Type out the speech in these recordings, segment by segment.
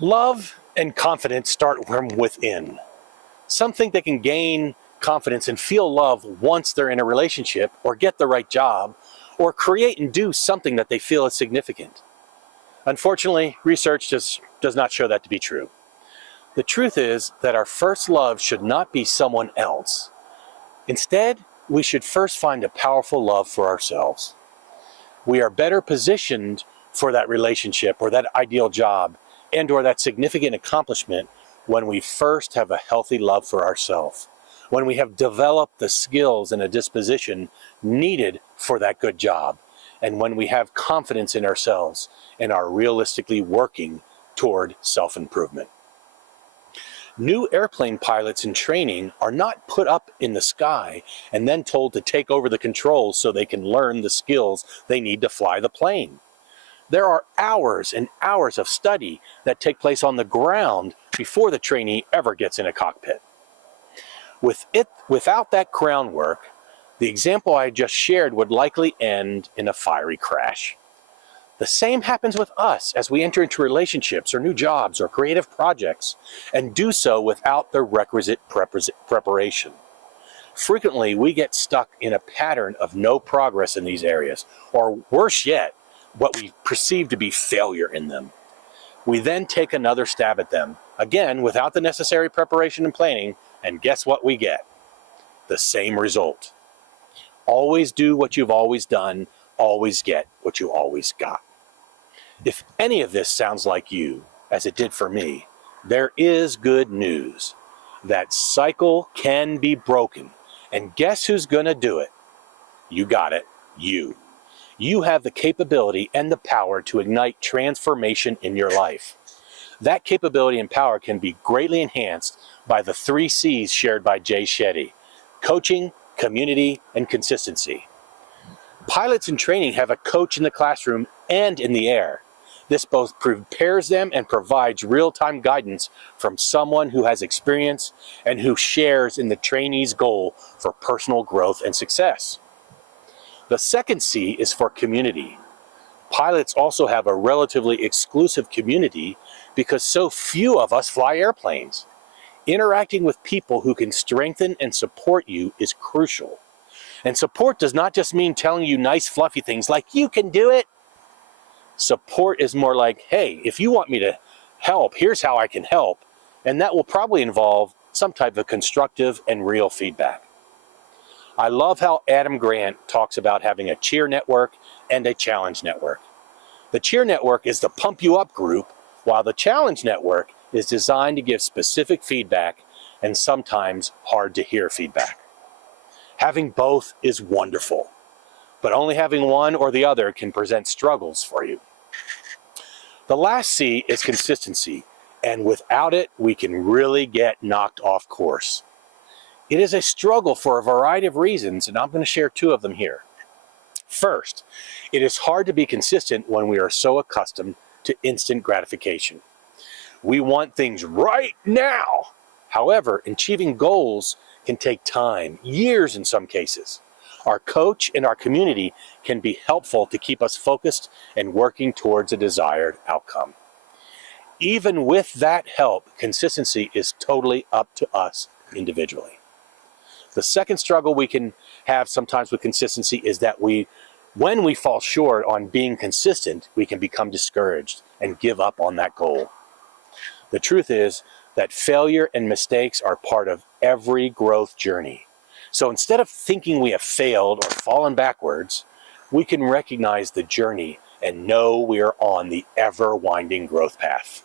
Love and confidence start from within. Some think they can gain confidence and feel love once they're in a relationship or get the right job or create and do something that they feel is significant. Unfortunately, research does not show that to be true. The truth is that our first love should not be someone else. Instead, we should first find a powerful love for ourselves. We are better positioned for that relationship or that ideal job and or that significant accomplishment when we first have a healthy love for ourselves, when we have developed the skills and a disposition needed for that good job, and when we have confidence in ourselves and are realistically working toward self-improvement. New airplane pilots in training are not put up in the sky and then told to take over the controls so they can learn the skills they need to fly the plane. There are hours and hours of study that take place on the ground before the trainee ever gets in a cockpit. Without that groundwork, the example I just shared would likely end in a fiery crash. The same happens with us as we enter into relationships or new jobs or creative projects and do so without the requisite preparation. Frequently, we get stuck in a pattern of no progress in these areas, or worse yet, what we perceive to be failure in them. We then take another stab at them, again without the necessary preparation and planning, and guess what we get? The same result. Always do what you've always done, always get what you always got. If any of this sounds like you, as it did for me, there is good news. That cycle can be broken. And guess who's going to do it? You got it, you. You have the capability and the power to ignite transformation in your life. That capability and power can be greatly enhanced by the 3 C's shared by Jay Shetty: coaching, community, and consistency. Pilots in training have a coach in the classroom and in the air. This both prepares them and provides real-time guidance from someone who has experience and who shares in the trainee's goal for personal growth and success. The second C is for community. Pilots also have a relatively exclusive community because so few of us fly airplanes. Interacting with people who can strengthen and support you is crucial. And support does not just mean telling you nice fluffy things like, you can do it. Support is more like, hey, if you want me to help, here's how I can help. And that will probably involve some type of constructive and real feedback. I love how Adam Grant talks about having a cheer network and a challenge network. The cheer network is the pump you up group, while the challenge network is designed to give specific feedback and sometimes hard to hear feedback. Having both is wonderful, but only having one or the other can present struggles for you. The last C is consistency, and without it, we can really get knocked off course. It is a struggle for a variety of reasons, and I'm going to share 2 of them here. First, it is hard to be consistent when we are so accustomed to instant gratification. We want things right now. However, achieving goals can take time, years in some cases. Our coach and our community can be helpful to keep us focused and working towards a desired outcome. Even with that help, consistency is totally up to us individually. The second struggle we can have sometimes with consistency is that when we fall short on being consistent, we can become discouraged and give up on that goal. The truth is that failure and mistakes are part of every growth journey. So instead of thinking we have failed or fallen backwards, we can recognize the journey and know we are on the ever-winding growth path.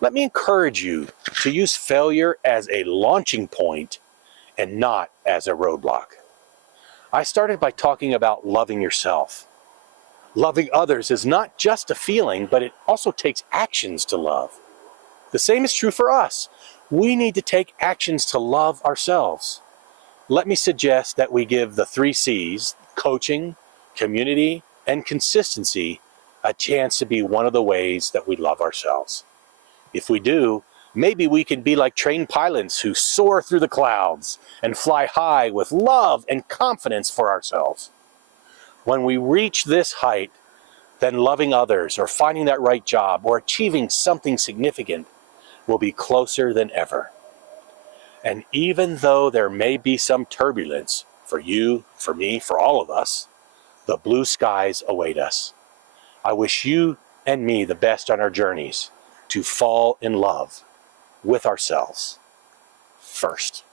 Let me encourage you to use failure as a launching point and not as a roadblock. I started by talking about loving yourself. Loving others is not just a feeling, but it also takes actions to love. The same is true for us. We need to take actions to love ourselves. Let me suggest that we give the 3 C's, coaching, community, and consistency, a chance to be one of the ways that we love ourselves. If we do, maybe we can be like trained pilots who soar through the clouds and fly high with love and confidence for ourselves. When we reach this height, then loving others or finding that right job or achieving something significant will be closer than ever. And even though there may be some turbulence for you, for me, for all of us, the blue skies await us. I wish you and me the best on our journeys to fall in love with ourselves first.